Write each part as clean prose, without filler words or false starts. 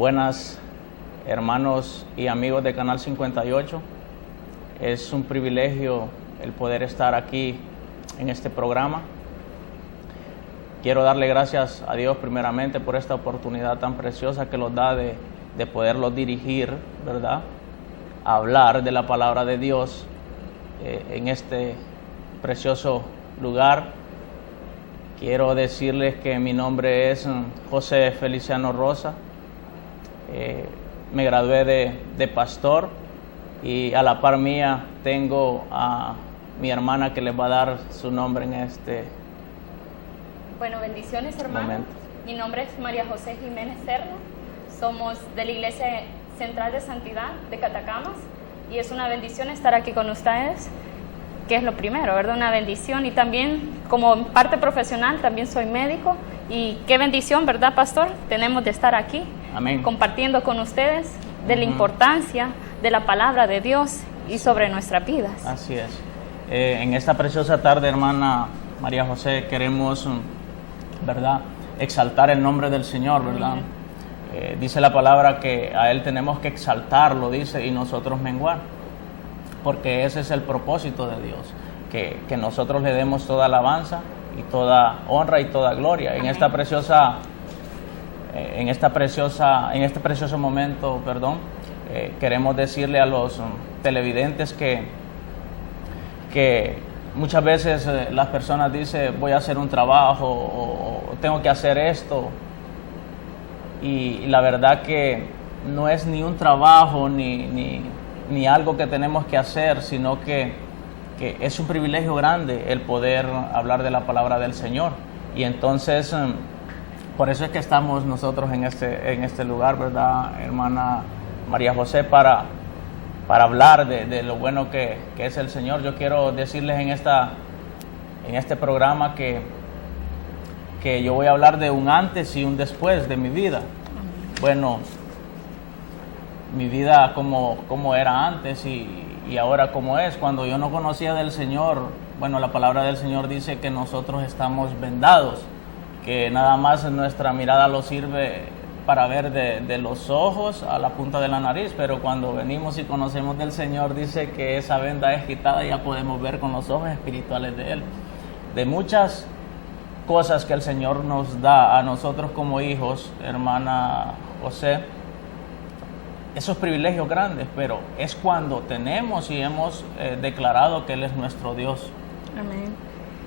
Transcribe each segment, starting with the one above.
Buenas hermanos y amigos de Canal 58. Es un privilegio el poder estar aquí en este programa. Quiero darle gracias a Dios primeramente por esta oportunidad tan preciosa que nos da de poderlos dirigir, ¿verdad? A hablar de la palabra de Dios en este precioso lugar. Quiero decirles que mi nombre es José Feliciano Rosa. Me gradué de pastor y a la par mía tengo a mi hermana que les va a dar su nombre en este Bueno, bendiciones hermanos. momento. Mi nombre es María José Jiménez Serna. Somos de la Iglesia Central de Santidad de Catacamas y es una bendición estar aquí con ustedes, que es lo primero, ¿verdad? Una bendición. Y también como parte profesional también soy médico y qué bendición, ¿verdad, pastor? Tenemos de estar aquí. Amén. Compartiendo con ustedes de la importancia de la palabra de Dios y sobre nuestras vidas. Así es. En esta preciosa tarde, hermana María José, queremos, ¿verdad?, exaltar el nombre del Señor, ¿verdad? Dice la palabra que a Él tenemos que exaltarlo, dice, y nosotros menguar, porque ese es el propósito de Dios, que nosotros le demos toda alabanza y toda honra y toda gloria. En este precioso momento, queremos decirle a los televidentes que muchas veces las personas dicen voy a hacer un trabajo o tengo que hacer esto, y la verdad que no es ni un trabajo ni algo que tenemos que hacer, sino que es un privilegio grande el poder hablar de la palabra del Señor. Y entonces por eso es que estamos nosotros en este lugar, ¿verdad, hermana María José? Para hablar de lo bueno que es el Señor. Yo quiero decirles en este programa que yo voy a hablar de un antes y un después de mi vida. Bueno, mi vida como era antes y ahora como es. Cuando yo no conocía del Señor, bueno, la palabra del Señor dice que nosotros estamos vendados, que nada más nuestra mirada lo sirve para ver de los ojos a la punta de la nariz, pero cuando venimos y conocemos del Señor, dice que esa venda es quitada y ya podemos ver con los ojos espirituales de Él. De muchas cosas que el Señor nos da a nosotros como hijos, hermana José, esos privilegios grandes, pero es cuando tenemos y hemos declarado que Él es nuestro Dios. Amén.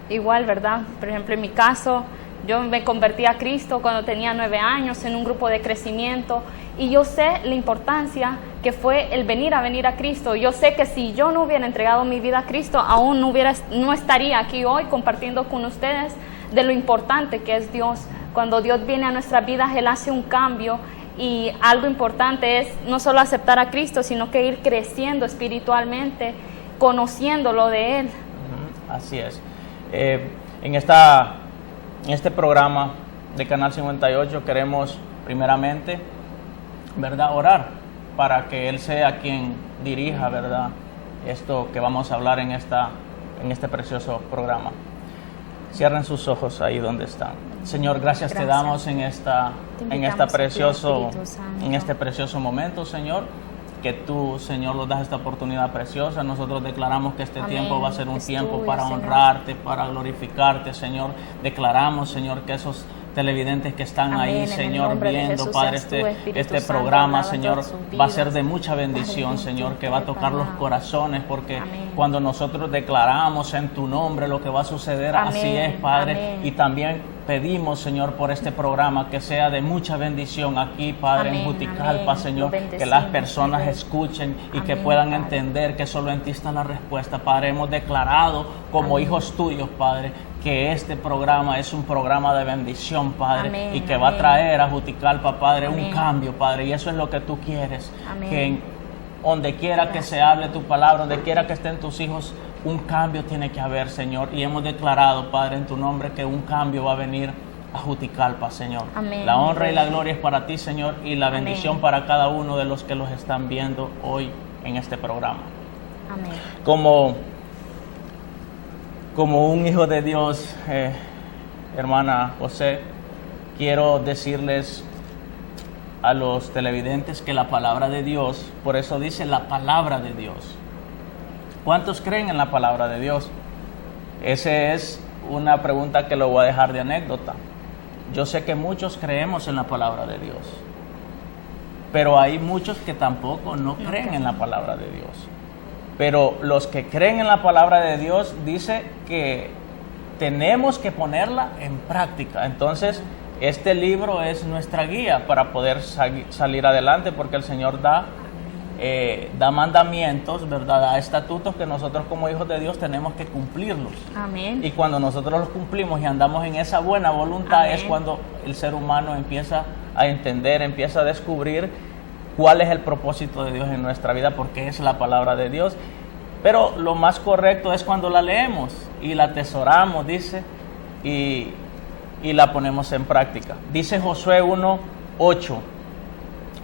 Igual, ¿verdad? Por ejemplo, en mi caso, yo me convertí a Cristo cuando tenía 9 años en un grupo de crecimiento y yo sé la importancia que fue el venir a Cristo. Yo sé que si yo no hubiera entregado mi vida a Cristo, aún no estaría aquí hoy compartiendo con ustedes de lo importante que es Dios. Cuando Dios viene a nuestras vidas, Él hace un cambio y algo importante es no solo aceptar a Cristo, sino que ir creciendo espiritualmente, conociéndolo de Él. Así es. En este programa de Canal 58 queremos primeramente, ¿verdad?, orar para que Él sea quien dirija, ¿verdad?, esto que vamos a hablar en este precioso programa. Cierren sus ojos ahí donde están. Señor, gracias te damos en este precioso momento, Señor, que tú, Señor, nos das esta oportunidad preciosa. Nosotros declaramos que este tiempo va a ser un tiempo para honrarte, para glorificarte, Señor. Declaramos, Señor, que esos televidentes que están ahí, Señor, viendo, Padre, este programa, Señor, va a ser de mucha bendición, Señor, que va a tocar los corazones, porque cuando nosotros declaramos en tu nombre lo que va a suceder, así es, Padre. Y también pedimos, Señor, por este programa que sea de mucha bendición aquí, Padre, en Juticalpa, Señor, que las personas escuchen y que puedan entender que solo en ti está la respuesta, Padre. Hemos declarado como hijos tuyos, Padre, que este programa es un programa de bendición, Padre, y que va a traer a Juticalpa, Padre, un cambio, Padre, y eso es lo que tú quieres, que donde quiera que se hable tu palabra, donde quiera que estén tus hijos, un cambio tiene que haber, Señor, y hemos declarado, Padre, en tu nombre, que un cambio va a venir a Juticalpa, Señor. La honra y la gloria es para ti, Señor, y la bendición para cada uno de los que los están viendo hoy en este programa. Como un hijo de Dios, hermana José, quiero decirles a los televidentes que la palabra de Dios, por eso dice la palabra de Dios. ¿Cuántos creen en la palabra de Dios? Esa es una pregunta que lo voy a dejar de anécdota. Yo sé que muchos creemos en la palabra de Dios, pero hay muchos que tampoco no creen en la palabra de Dios. Pero los que creen en la palabra de Dios dice que tenemos que ponerla en práctica. Entonces, este libro es nuestra guía para poder salir adelante, porque el Señor da mandamientos, ¿verdad? Da estatutos que nosotros como hijos de Dios tenemos que cumplirlos. Amén. Y cuando nosotros los cumplimos y andamos en esa buena voluntad, Amén, es cuando el ser humano empieza a entender, empieza a descubrir cuál es el propósito de Dios en nuestra vida, porque es la palabra de Dios. Pero lo más correcto es cuando la leemos y la atesoramos, dice, y la ponemos en práctica. Dice Josué 1:8,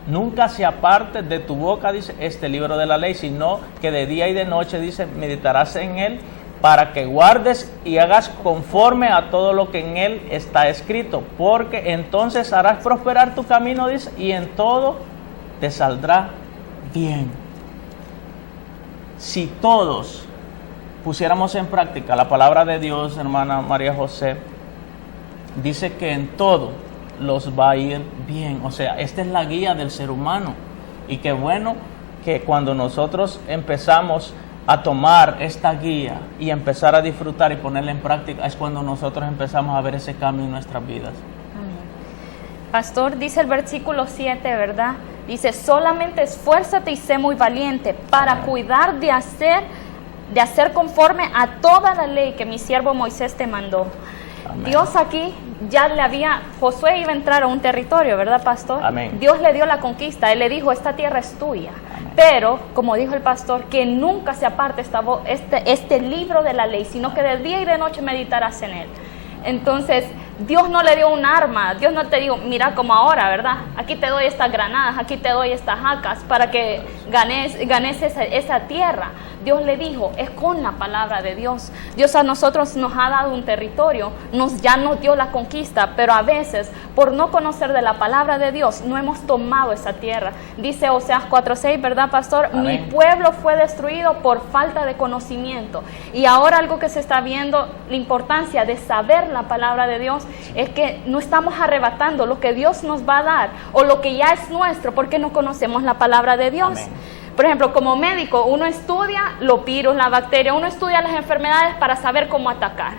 nunca se aparte de tu boca, dice, este libro de la ley, sino que de día y de noche, dice, meditarás en él, para que guardes y hagas conforme a todo lo que en él está escrito, porque entonces harás prosperar tu camino, dice, y en todo te saldrá bien. Si todos pusiéramos en práctica la palabra de Dios, hermana María José, dice que en todo los va a ir bien. O sea, esta es la guía del ser humano. Y qué bueno que cuando nosotros empezamos a tomar esta guía y empezar a disfrutar y ponerla en práctica, es cuando nosotros empezamos a ver ese cambio en nuestras vidas. Pastor, dice el versículo 7, ¿verdad? Dice, solamente esfuérzate y sé muy valiente para cuidar de hacer conforme a toda la ley que mi siervo Moisés te mandó. Amén. Dios aquí Josué iba a entrar a un territorio, ¿verdad, pastor? Amén. Dios le dio la conquista, él le dijo, esta tierra es tuya. Amén. Pero, como dijo el pastor, que nunca se aparte este libro de la ley, sino que de día y de noche meditarás en él. Entonces, Dios no le dio un arma, Dios no te dijo, mira como ahora, ¿verdad? Aquí te doy estas granadas, aquí te doy estas jacas para que ganes esa tierra. Dios le dijo, es con la palabra de Dios. Dios a nosotros nos ha dado un territorio, ya nos dio la conquista, pero a veces, por no conocer de la palabra de Dios, no hemos tomado esa tierra. Dice Oseas 4:6, ¿verdad, pastor? Amén. Mi pueblo fue destruido por falta de conocimiento. Y ahora algo que se está viendo, la importancia de saber la palabra de Dios, es que no estamos arrebatando lo que Dios nos va a dar o lo que ya es nuestro porque no conocemos la palabra de Dios. Amén. Por ejemplo, como médico, uno estudia los virus, la bacteria, uno estudia las enfermedades para saber cómo atacar.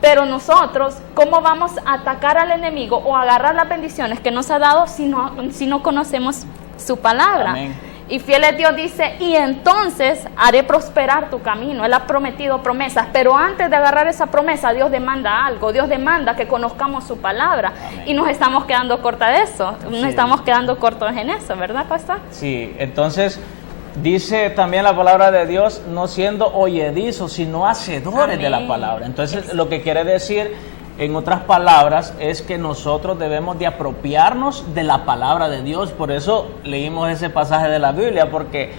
Pero nosotros, ¿cómo vamos a atacar al enemigo o agarrar las bendiciones que nos ha dado si no conocemos su palabra? Amén. Y fiel es Dios, dice, y entonces haré prosperar tu camino. Él ha prometido promesas, pero antes de agarrar esa promesa, Dios demanda algo. Dios demanda que conozcamos su palabra. Amén. Y nos estamos quedando cortos de eso. Sí. Nos estamos quedando cortos en eso, ¿verdad, pastor? Sí, entonces dice también la palabra de Dios, no siendo oyedizos, sino hacedores. Amén. De la palabra. Entonces, lo que quiere decir, en otras palabras, es que nosotros debemos de apropiarnos de la palabra de Dios. Por eso leímos ese pasaje de la Biblia, porque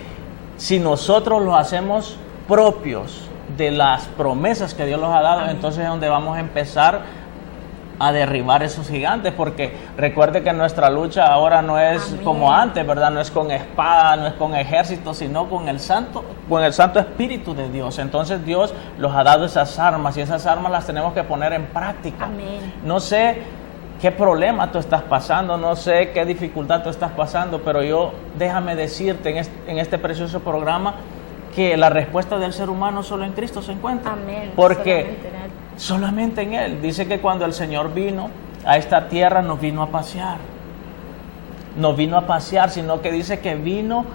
si nosotros lo hacemos propios de las promesas que Dios nos ha dado, amén, entonces es donde vamos a empezar a derribar esos gigantes, porque recuerde que nuestra lucha ahora no es, amén, como antes, ¿verdad? No es con espada, no es con ejército, sino con el Santo Espíritu de Dios. Entonces Dios nos ha dado esas armas y esas armas las tenemos que poner en práctica. Amén. No sé qué problema tú estás pasando, no sé qué dificultad tú estás pasando, pero déjame decirte en este precioso programa que la respuesta del ser humano solo en Cristo se encuentra. Amén. Porque solamente en Él. Dice que cuando el Señor vino a esta tierra, no vino a pasear. No vino a pasear, sino que dice que vino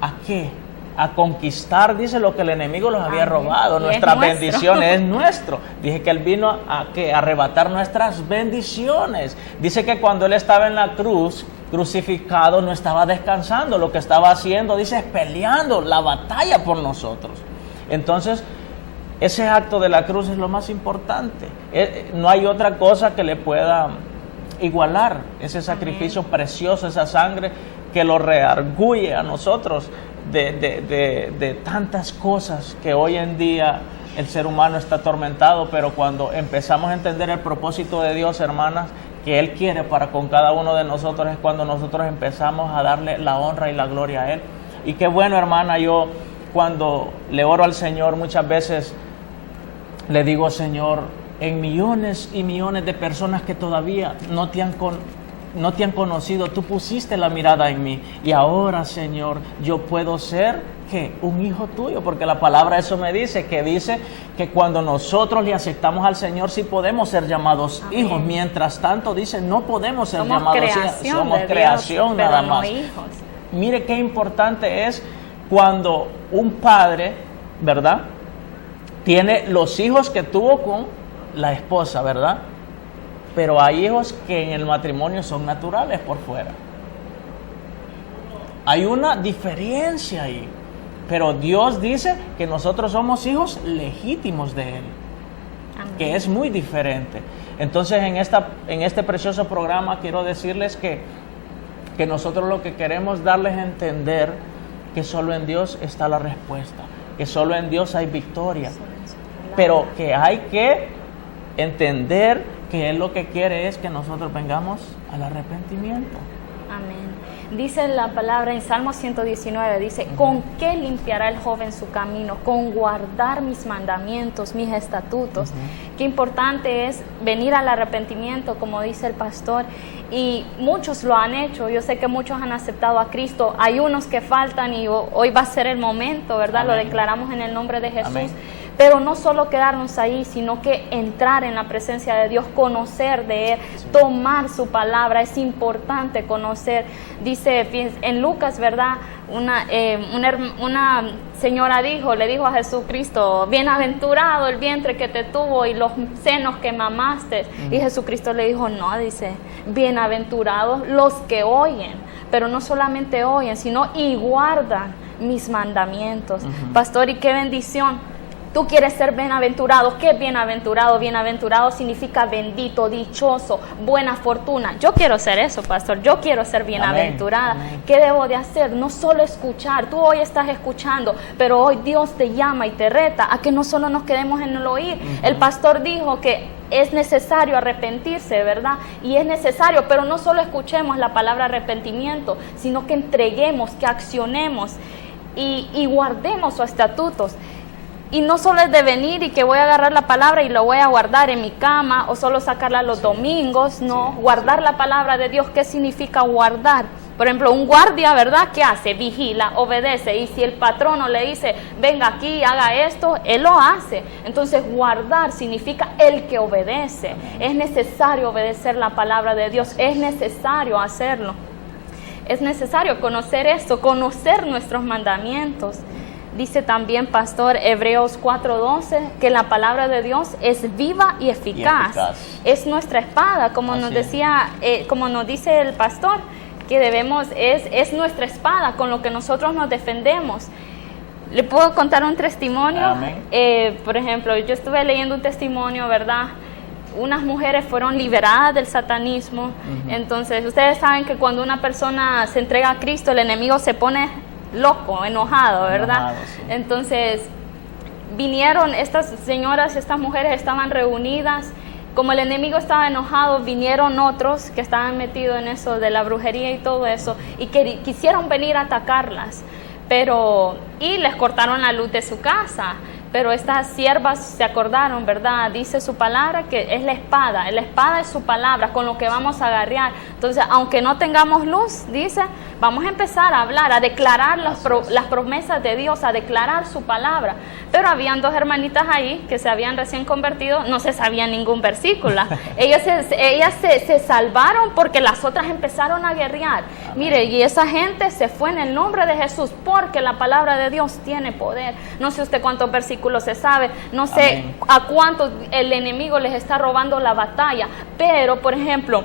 ¿a qué? A conquistar, dice, lo que el enemigo los había robado. Nuestras bendiciones es nuestro. Dije que Él vino a arrebatar nuestras bendiciones. Dice que cuando Él estaba en la cruz, crucificado, no estaba descansando. Lo que estaba haciendo, dice, es peleando la batalla por nosotros. Entonces, ese acto de la cruz es lo más importante. No hay otra cosa que le pueda igualar ese sacrificio, amén, precioso, esa sangre que lo reargulle a nosotros de tantas cosas que hoy en día el ser humano está atormentado. Pero cuando empezamos a entender el propósito de Dios, hermanas, que Él quiere para con cada uno de nosotros es cuando nosotros empezamos a darle la honra y la gloria a Él. Y qué bueno, hermana, yo cuando le oro al Señor muchas veces le digo, Señor, en millones y millones de personas que todavía no te han conocido, tú pusiste la mirada en mí, y ahora, Señor, yo puedo ser, ¿qué? Un hijo tuyo, porque la palabra eso me dice que cuando nosotros le aceptamos al Señor, sí podemos ser llamados hijos. Mientras tanto, dice, no podemos ser llamados hijos, somos creación nada más. Mire qué importante es cuando un padre, ¿verdad?, tiene los hijos que tuvo con la esposa, ¿verdad? Pero hay hijos que en el matrimonio son naturales por fuera. Hay una diferencia ahí. Pero Dios dice que nosotros somos hijos legítimos de Él. Amén. Que es muy diferente. Entonces en este precioso programa quiero decirles que nosotros lo que queremos darles a entender que solo en Dios está la respuesta. Que solo en Dios hay victoria. Pero que hay que entender que Él lo que quiere es que nosotros vengamos al arrepentimiento. Amén. Dice la palabra en Salmo 119, dice, ¿con qué limpiará el joven su camino? Con guardar mis mandamientos, mis estatutos. Qué importante es venir al arrepentimiento, como dice el pastor, y muchos lo han hecho. Yo sé que muchos han aceptado a Cristo, hay unos que faltan y hoy va a ser el momento, ¿verdad? Amén. Lo declaramos en el nombre de Jesús. Amén. Pero no solo quedarnos ahí, sino que entrar en la presencia de Dios, conocer de Él, tomar su palabra. Es importante conocer. Dice en Lucas, ¿verdad? Una señora le dijo a Jesucristo, bienaventurado el vientre que te tuvo y los senos que mamaste. Y Jesucristo le dijo, no, dice, bienaventurados los que oyen, pero no solamente oyen, sino y guardan mis mandamientos. Pastor, y qué bendición. Tú quieres ser bienaventurado. ¿Qué es bienaventurado? Bienaventurado significa bendito, dichoso, buena fortuna. Yo quiero ser eso, pastor. Yo quiero ser bienaventurada. Amén. ¿Qué debo de hacer? No solo escuchar. Tú hoy estás escuchando, pero hoy Dios te llama y te reta a que no solo nos quedemos en el oír. El pastor dijo que es necesario arrepentirse, ¿verdad? Y es necesario, pero no solo escuchemos la palabra arrepentimiento, sino que entreguemos, que accionemos y guardemos sus estatutos. Y no solo es de venir y que voy a agarrar la palabra y lo voy a guardar en mi cama o solo sacarla los domingos, no, guardar la palabra de Dios. ¿Qué significa guardar? Por ejemplo, un guardia, ¿verdad? ¿Qué hace? Vigila, obedece, y si el patrono le dice, venga aquí, haga esto, él lo hace. Entonces, guardar significa el que obedece. Es necesario obedecer la palabra de Dios, es necesario hacerlo. Es necesario conocer esto, conocer nuestros mandamientos. Dice también, pastor, Hebreos 4:12, que la palabra de Dios es viva y eficaz. Es nuestra espada, como nos decía, como nos dice el pastor, que es nuestra espada con lo que nosotros nos defendemos. ¿Le puedo contar un testimonio? Por ejemplo, yo estuve leyendo un testimonio, ¿verdad? Unas mujeres fueron liberadas del satanismo. Entonces, ustedes saben que cuando una persona se entrega a Cristo, el enemigo se pone loco, enojado, ¿verdad? Sí. Entonces vinieron estas señoras, estas mujeres estaban reunidas. Como el enemigo estaba enojado, vinieron otros que estaban metidos en eso de la brujería y todo eso, y que quisieron venir a atacarlas, y les cortaron la luz de su casa. Pero estas siervas se acordaron, ¿verdad? Dice su palabra que es la espada es su palabra, con lo que vamos a agarrear. Entonces, aunque no tengamos luz, dice, vamos a empezar a hablar, a declarar las promesas de Dios, a declarar su palabra. Pero habían dos hermanitas ahí que se habían recién convertido, no se sabían ningún versículo. Ellas se salvaron porque las otras empezaron a guerrear. Mire, y esa gente se fue en el nombre de Jesús, porque la palabra de Dios tiene poder. No sé usted cuántos versículos se sabe, no sé a cuántos el enemigo les está robando la batalla, pero por ejemplo,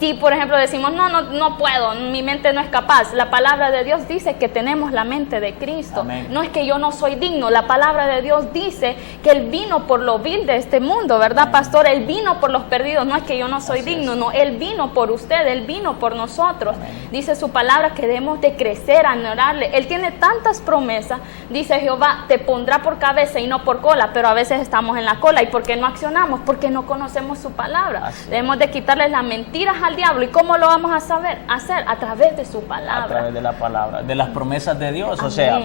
Si, por ejemplo, decimos, no puedo, mi mente no es capaz, la palabra de Dios dice que tenemos la mente de Cristo. Amén. No es que yo no soy digno, la palabra de Dios dice que Él vino por lo vil de este mundo, ¿verdad, Amén. pastor? Él vino por los perdidos, no es que yo no soy Así digno, es. no, Él vino por usted, Él vino por nosotros. Amén. Dice su palabra que debemos de crecer, añorarle. Él tiene tantas promesas, dice Jehová, te pondrá por cabeza y no por cola, pero a veces estamos en la cola. ¿Y por qué no accionamos? Porque no conocemos su palabra. Así Debemos de quitarle las mentiras al diablo. ¿Y cómo lo vamos a saber? Hacer a través de su palabra. A través de la palabra, de las promesas de Dios. Amén. O sea,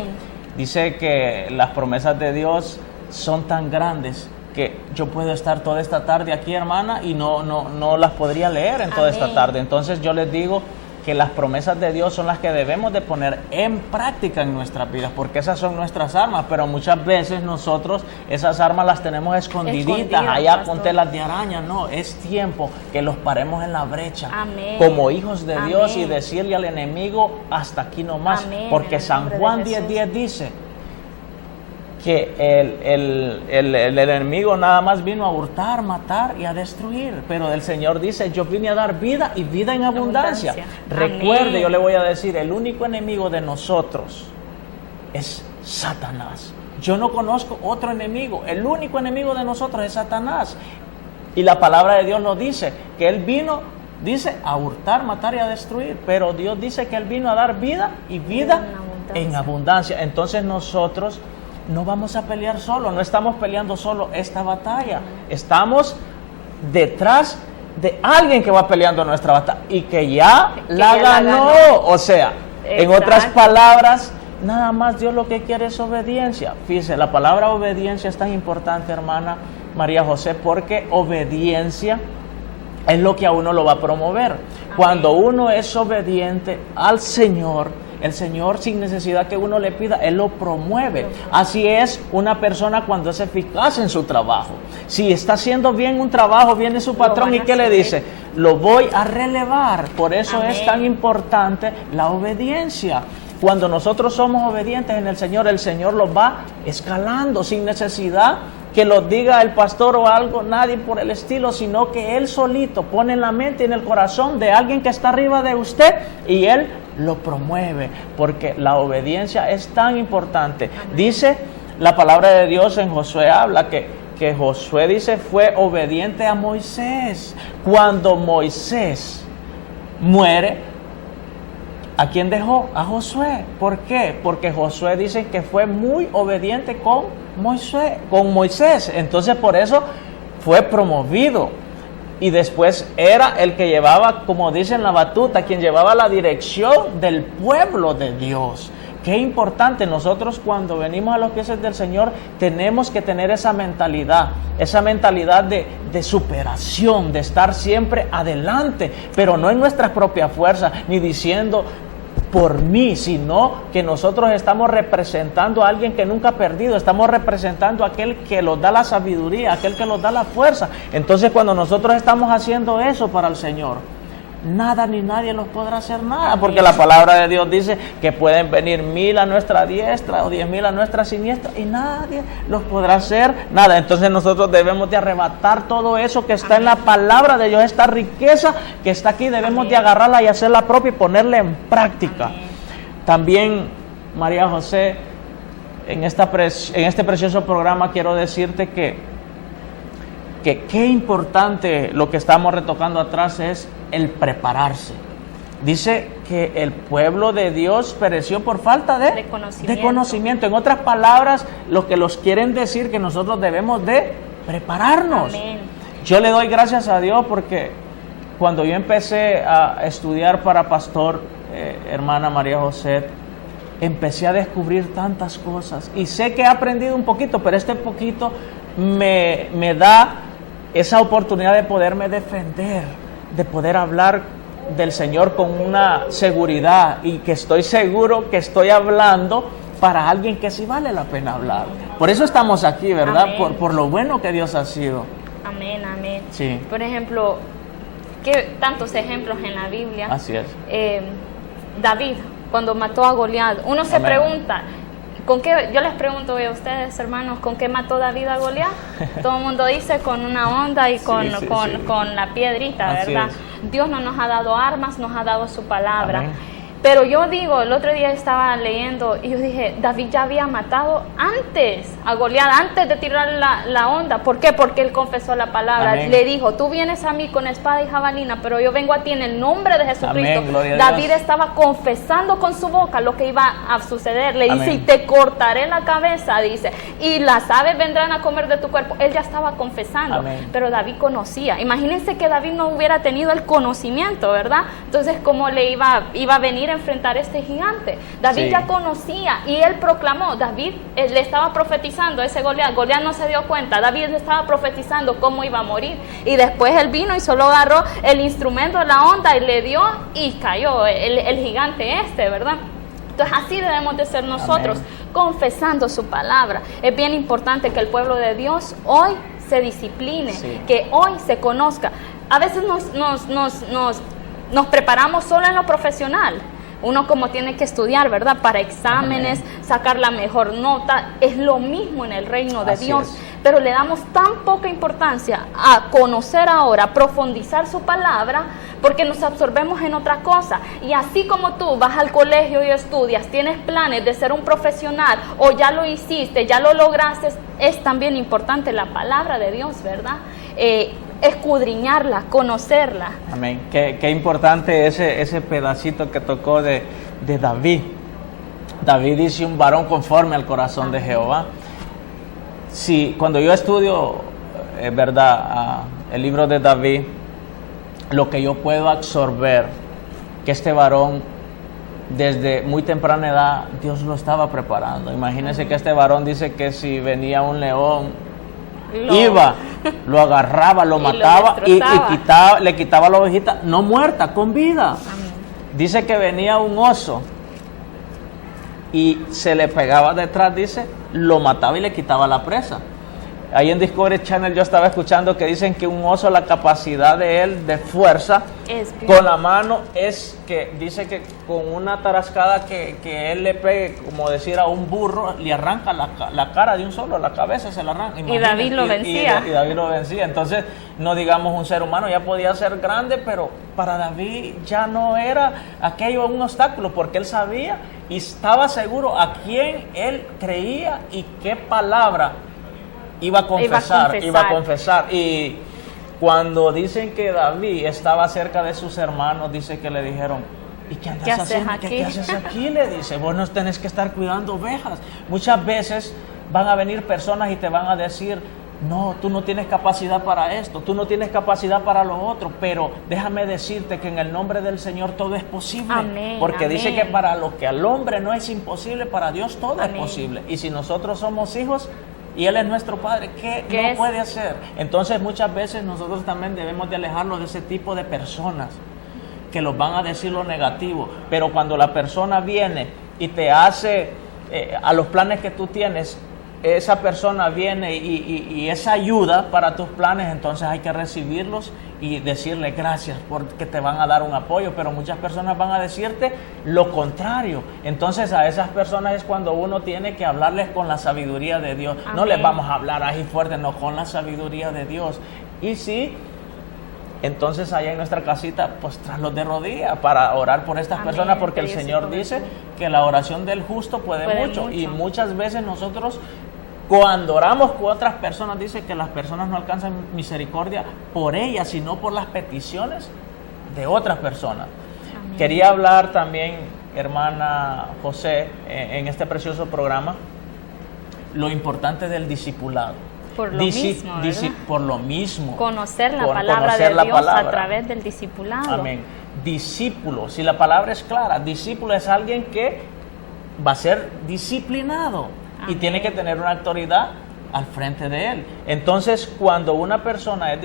dice que las promesas de Dios son tan grandes que yo puedo estar toda esta tarde aquí, hermana, y no las podría leer en toda esta Amén. tarde. Entonces yo les digo que las promesas de Dios son las que debemos de poner en práctica en nuestras vidas, porque esas son nuestras armas, pero muchas veces nosotros esas armas las tenemos escondiditas allá pastor, con telas de araña. No, es tiempo que los paremos en la brecha. Amén. Como hijos de Dios, Amén. y decirle al enemigo hasta aquí nomás, Amén, porque en el San nombre de Juan Jesús. 10:10 dice que el enemigo nada más vino a hurtar, matar y a destruir, pero el Señor dice, yo vine a dar vida y vida en abundancia. Abundancia. Recuerde, Amén. yo le voy a decir, el único enemigo de nosotros es Satanás. Yo no conozco otro enemigo, el único enemigo de nosotros es Satanás. Y la palabra de Dios lo dice, que Él vino, dice, a hurtar, matar y a destruir, pero Dios dice que Él vino a dar vida y vida en abundancia. Entonces nosotros no vamos a pelear solo, no estamos peleando solo esta batalla, estamos detrás de alguien que va peleando nuestra batalla y que ya la ganó. O sea, en otras palabras, nada más Dios lo que quiere es obediencia. Fíjese, la palabra obediencia es tan importante, hermana María José, porque obediencia es lo que a uno lo va a promover. Cuando uno es obediente al Señor, el Señor, sin necesidad que uno le pida, Él lo promueve. Así es una persona cuando es eficaz en su trabajo. Si está haciendo bien un trabajo, viene su patrón y ¿qué le dice? Lo voy a relevar. Por eso Amén. es tan importante la obediencia. Cuando nosotros somos obedientes en el Señor los va escalando sin necesidad que lo diga el pastor o algo, nadie por el estilo, sino que Él solito pone en la mente y en el corazón de alguien que está arriba de usted y Él lo promueve, porque la obediencia es tan importante. Amén. Dice la palabra de Dios en Josué, habla que Josué dice fue obediente a Moisés. Cuando Moisés muere, ¿a quién dejó? A Josué. ¿Por qué? Porque Josué dice que fue muy obediente con Moisés. Entonces por eso fue promovido. Y después era el que llevaba, como dicen la batuta, quien llevaba la dirección del pueblo de Dios. Qué importante, nosotros cuando venimos a los pies del Señor tenemos que tener esa mentalidad de superación, de estar siempre adelante, pero no en nuestras propias fuerzas, ni diciendo por mí, sino que nosotros estamos representando a alguien que nunca ha perdido, estamos representando a aquel que nos da la sabiduría, aquel que nos da la fuerza. Entonces cuando nosotros estamos haciendo eso para el Señor, nada ni nadie nos podrá hacer nada, porque la palabra de Dios dice que pueden venir 1000 a nuestra diestra o 10,000 a nuestra siniestra y nadie los podrá hacer nada. Entonces nosotros debemos de arrebatar todo eso que está en la palabra de Dios, esta riqueza que está aquí, debemos de agarrarla y hacerla propia y ponerla en práctica. También, María José, en este precioso programa quiero decirte que qué importante lo que estamos retocando atrás es el prepararse. Dice que el pueblo de Dios pereció por falta de conocimiento. En otras palabras, lo que los quieren decir que nosotros debemos de prepararnos. Amén. Yo le doy gracias a Dios porque cuando yo empecé a estudiar para pastor, hermana María José, empecé a descubrir tantas cosas y sé que he aprendido un poquito, pero este poquito me da esa oportunidad de poderme defender, de poder hablar del Señor con una seguridad y que estoy seguro que estoy hablando para alguien que sí vale la pena hablar. Por eso estamos aquí, ¿verdad? Por lo bueno que Dios ha sido. Amén, amén. Sí. Por ejemplo, ¿qué tantos ejemplos en la Biblia? Así es. David, cuando mató a Goliat, uno se Amén. pregunta, ¿Con qué? Yo les pregunto a ustedes, hermanos, ¿con qué mató David a Goliat? Todo el mundo dice con una onda y con la piedrita, Así ¿verdad? es. Dios no nos ha dado armas, nos ha dado su palabra. Amén. Pero yo digo, el otro día estaba leyendo y yo dije, David ya había matado antes a Goliat, antes de tirar la onda. ¿Por qué? Porque él confesó la palabra. Amén. Le dijo, tú vienes a mí con espada y jabalina, pero yo vengo a ti en el nombre de Jesucristo. Amén, gloria a David Dios. estaba confesando con su boca lo que iba a suceder. Le dice, Amén. y te cortaré la cabeza, dice, y las aves vendrán a comer de tu cuerpo. Él ya estaba confesando, Amén. pero David conocía. Imagínense que David no hubiera tenido el conocimiento, ¿verdad? Entonces, ¿cómo le iba a venir a enfrentar este gigante? David Sí. ya conocía y él proclamó. David le estaba profetizando a ese Goliat. Goliat no se dio cuenta. David le estaba profetizando cómo iba a morir. Y después él vino y solo agarró el instrumento, la onda, y le dio y cayó el gigante ¿verdad? Entonces así debemos de ser nosotros, Amén. confesando su palabra. Es bien importante que el pueblo de Dios hoy se discipline, Sí. que hoy se conozca. A veces nos preparamos solo en lo profesional. Uno como tiene que estudiar, ¿verdad? Para exámenes, Amén. sacar la mejor nota. Es lo mismo en el reino de Así Dios. es. Pero le damos tan poca importancia a conocer ahora, profundizar su palabra, porque nos absorbemos en otra cosa. Y así como tú vas al colegio y estudias, tienes planes de ser un profesional o ya lo hiciste, ya lo lograste, es también importante la palabra de Dios, ¿verdad? Escudriñarla, conocerla. Amén. Qué importante ese pedacito que tocó de David. David dice un varón conforme al corazón de Jehová. Sí, cuando yo estudio, verdad, el libro de David, lo que yo puedo absorber, que este varón desde muy temprana edad, Dios lo estaba preparando. Imagínense que este varón dice que si venía un león, iba, lo agarraba, lo Y mataba lo y destrozaba. le quitaba la ovejita, no muerta, con vida. Amén. Dice que venía un oso y se le pegaba detrás, dice, lo mataba y le quitaba la presa. Ahí en Discovery Channel yo estaba escuchando que dicen que un oso, la capacidad de él de fuerza Es con la mano es que dice que con una tarascada que él le pegue, como decir a un burro, le arranca la cara de un solo, la cabeza se la arranca. Y David lo vencía. Y David lo vencía. Entonces, no digamos un ser humano, ya podía ser grande, pero para David ya no era aquello un obstáculo, porque él sabía y estaba seguro a quién él creía y qué palabra iba a confesar. Y cuando dicen que David estaba cerca de sus hermanos, dice que le dijeron, ¿y qué andas haciendo? ¿Qué haces aquí? Le dice, vos no tenés que estar cuidando ovejas. Muchas veces van a venir personas y te van a decir, no, tú no tienes capacidad para esto, tú no tienes capacidad para lo otro, pero déjame decirte que en el nombre del Señor todo es posible. Amén, porque amén. dice que para lo que al hombre no es imposible, para Dios todo Amén. es posible. Y si nosotros somos hijos y Él es nuestro Padre, ¿qué no es? puede hacer? Entonces muchas veces nosotros también debemos de alejarnos de ese tipo de personas que los van a decir lo negativo, pero cuando la persona viene y te hace a los planes que tú tienes, esa persona viene y esa ayuda para tus planes, entonces hay que recibirlos y decirle gracias porque te van a dar un apoyo, pero muchas personas van a decirte lo contrario. Entonces a esas personas es cuando uno tiene que hablarles con la sabiduría de Dios. Amén. No les vamos a hablar ahí fuerte, no, con la sabiduría de Dios. Y sí, entonces allá en nuestra casita, pues traslos de rodillas para orar por estas Amén, personas, porque el Dios y Señor cobertura. dice que la oración del justo puede mucho. Y muchas veces nosotros, cuando oramos por otras personas, dice que las personas no alcanzan misericordia por ellas, sino por las peticiones de otras personas. Amén. Quería hablar también, hermana José, en este precioso programa, lo importante del discipulado. Por lo mismo, ¿verdad? Por lo mismo. Conocer la Por palabra conocer de la Dios palabra. a través del discipulado. Amén. Discípulo, si la palabra es clara, discípulo es alguien que va a ser disciplinado. Amén. Y tiene que tener una autoridad al frente de él. Entonces, cuando una persona es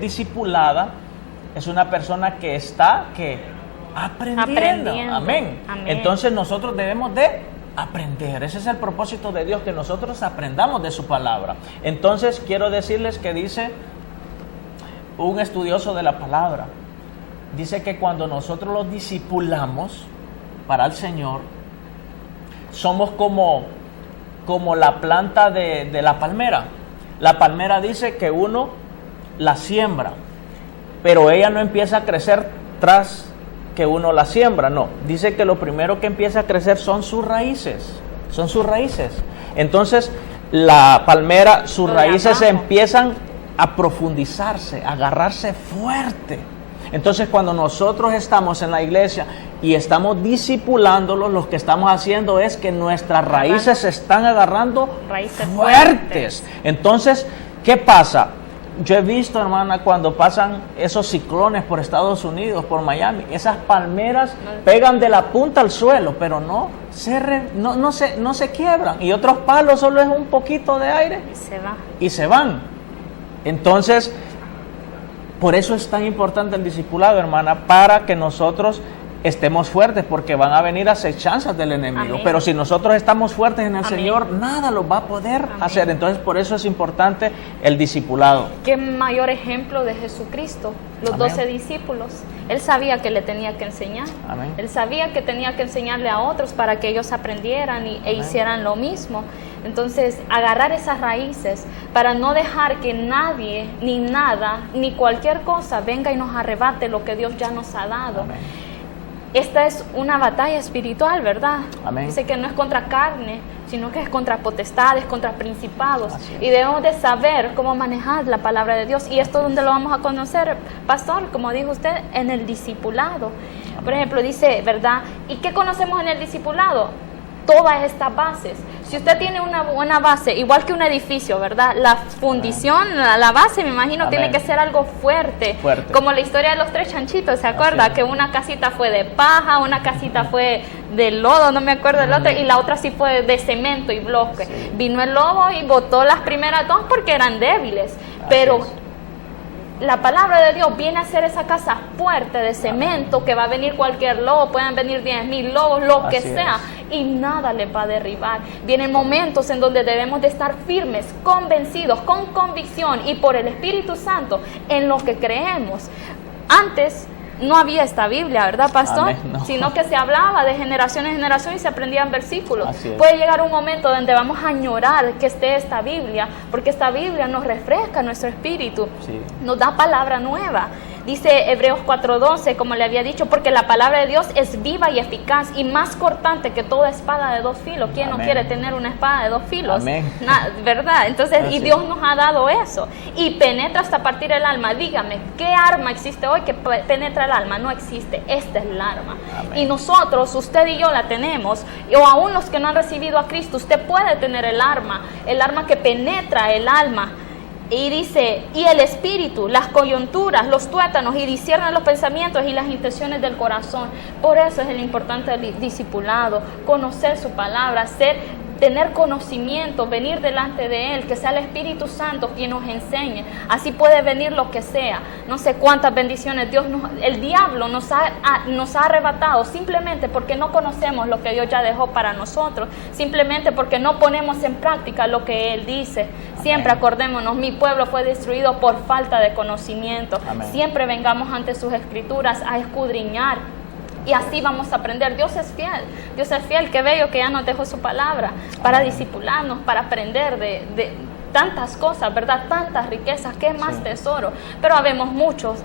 discipulada, es una persona que está aprendiendo. Amén. Amén. Entonces nosotros debemos de aprender. Ese es el propósito de Dios, que nosotros aprendamos de su palabra. Entonces quiero decirles que dice un estudioso de la palabra, dice que cuando nosotros los discipulamos para el Señor, somos como la planta de la palmera. La palmera dice que uno la siembra, pero ella no empieza a crecer tras que uno la siembra, no. Dice que lo primero que empieza a crecer son sus raíces, Entonces, la palmera, sus raíces empiezan a profundizarse, a agarrarse fuerte. Entonces, cuando nosotros estamos en la iglesia y estamos discipulándolos, lo que estamos haciendo es que nuestras raíces se están agarrando fuertes. Entonces, ¿qué pasa? Yo he visto, hermana, cuando pasan esos ciclones por Estados Unidos, por Miami, esas palmeras pegan de la punta al suelo, pero no se quiebran. Y otros palos solo es un poquito de aire y se van. Entonces, por eso es tan importante el discipulado, hermana, para que nosotros estemos fuertes, porque van a venir acechanzas del enemigo. Amén. Pero si nosotros estamos fuertes en el Señor, nada lo va a poder hacer. Entonces, por eso es importante el discipulado. Qué mayor ejemplo de Jesucristo, los 12 discípulos. Él sabía que le tenía que enseñar. Amén. Él sabía que tenía que enseñarle a otros para que ellos aprendieran e hicieran lo mismo. Entonces, agarrar esas raíces para no dejar que nadie, ni nada, ni cualquier cosa venga y nos arrebate lo que Dios ya nos ha dado. Amén. Esta es una batalla espiritual, ¿verdad? Amén. Dice que no es contra carne, sino que es contra potestades, contra principados. Y debemos de saber cómo manejar la palabra de Dios. Y esto donde lo vamos a conocer, pastor, como dijo usted, en el discipulado. Amén. Por ejemplo, dice, ¿verdad? ¿Y qué conocemos en el discipulado? Todas estas bases. Si usted tiene una buena base, igual que un edificio, ¿verdad? La fundición, la base, me imagino, Amén. Tiene que ser algo fuerte. Como la historia de los 3 chanchitos, ¿se acuerda? Que una casita fue de paja, una casita fue de lodo, no me acuerdo del otro, y la otra sí fue de cemento y bloque. Sí. Vino el lobo y botó las primeras 2 porque eran débiles. Pero la palabra de Dios viene a ser esa casa fuerte de cemento, que va a venir cualquier lobo, pueden venir 10,000 lobos, lo que sea, y nada les va a derribar. Vienen momentos en donde debemos de estar firmes, convencidos, con convicción y por el Espíritu Santo en lo que creemos. Antes no había esta Biblia, ¿verdad, pastor? Amén, no. Sino que se hablaba de generación en generación y se aprendían versículos. Puede llegar un momento donde vamos a añorar que esté esta Biblia, porque esta Biblia nos refresca nuestro espíritu, nos da palabra nueva. Dice Hebreos 4:12, como le había dicho, porque la palabra de Dios es viva y eficaz y más cortante que toda espada de 2 filos. ¿Quién no quiere tener una espada de 2 filos? ¿Verdad? Entonces, y Dios nos ha dado eso. Y penetra hasta partir el alma. Dígame, ¿qué arma existe hoy que penetra el alma? No existe. Esta es el arma. Amén. Y nosotros, usted y yo la tenemos. O aún los que no han recibido a Cristo, usted puede tener el arma que penetra el alma. Y dice, y el espíritu, las coyunturas, los tuétanos, y disciernen los pensamientos y las intenciones del corazón. Por eso es el importante del discipulado, conocer su palabra, tener conocimiento, venir delante de Él, que sea el Espíritu Santo quien nos enseñe. Así puede venir lo que sea. No sé cuántas bendiciones el diablo nos ha arrebatado simplemente porque no conocemos lo que Dios ya dejó para nosotros, simplemente porque no ponemos en práctica lo que Él dice. Siempre acordémonos, mi pueblo fue destruido por falta de conocimiento. Amén. Siempre vengamos ante sus escrituras a escudriñar. Y así vamos a aprender. Dios es fiel, qué bello que ya nos dejó su palabra para discipularnos, para aprender de tantas cosas, ¿verdad? Tantas riquezas, qué más tesoro. Pero habemos muchos,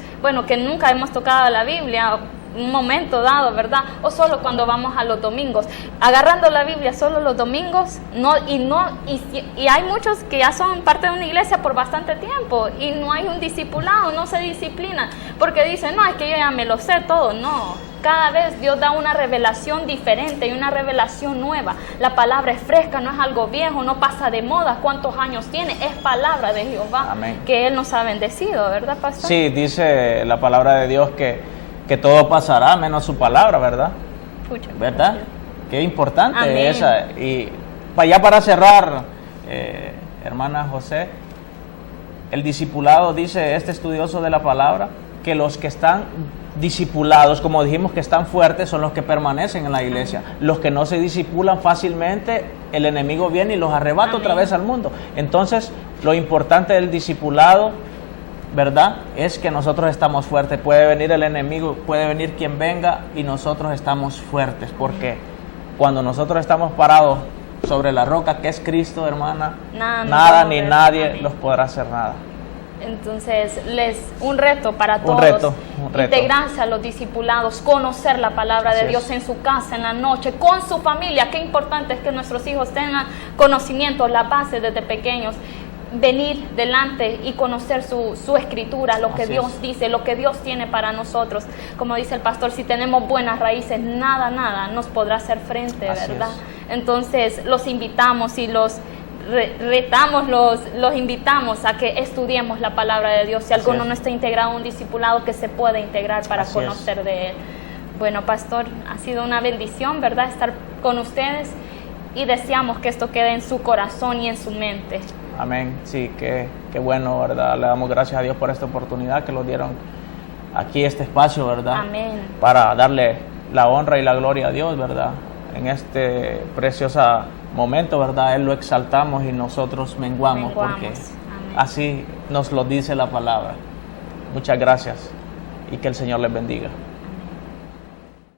que nunca hemos tocado la Biblia, un momento dado, ¿verdad? O solo cuando vamos a los domingos, agarrando la Biblia solo los domingos, y hay muchos que ya son parte de una iglesia por bastante tiempo y no hay un discipulado, no se disciplinan, porque dicen, no, es que yo ya me lo sé todo. No, cada vez Dios da una revelación diferente y una revelación nueva. La palabra es fresca, no es algo viejo, no pasa de moda. ¿Cuántos años tiene? Es palabra de Jehová. Amén. Que Él nos ha bendecido, ¿verdad, pastor? Sí, dice la palabra de Dios que todo pasará menos su palabra, ¿verdad? ¿Verdad? Qué importante. Amén. Esa. Y para cerrar, hermana José, el discipulado, dice este estudioso de la palabra, que los que están discipulados, como dijimos, que están fuertes, son los que permanecen en la iglesia. Los que no se discipulan fácilmente, el enemigo viene y los arrebata otra vez al mundo. Entonces, lo importante del discipulado, ¿verdad?, es que nosotros estamos fuertes. Puede venir el enemigo, puede venir quien venga, y nosotros estamos fuertes, porque cuando nosotros estamos parados sobre la roca que es Cristo, hermana, Nada nos nada va a ni mover. nadie Amén. los podrá hacer nada. Entonces, un reto para Un todos. reto. Integrarse a los discipulados, conocer la palabra de Así Dios es. en su casa, en la noche, con su familia. Qué importante es que nuestros hijos tengan conocimiento, la base desde pequeños. Venir delante y conocer su escritura, lo que Así Dios es. dice, lo que Dios tiene para nosotros. Como dice el pastor, si tenemos buenas raíces, nada nos podrá hacer frente, Así ¿verdad? es. Entonces, los invitamos y los retamos, los invitamos a que estudiemos la palabra de Dios. Si Así alguno es. no está integrado a un discipulado, que se pueda integrar para Así conocer de él. Bueno, pastor, ha sido una bendición, ¿verdad?, estar con ustedes, y deseamos que esto quede en su corazón y en su mente. Amén. Sí, qué bueno, ¿verdad? Le damos gracias a Dios por esta oportunidad que nos dieron aquí, este espacio, ¿verdad? Amén. Para darle la honra y la gloria a Dios, ¿verdad? En este precioso momento, ¿verdad? Él lo exaltamos y nosotros menguamos. Porque Amén. así nos lo dice la palabra. Muchas gracias y que el Señor les bendiga.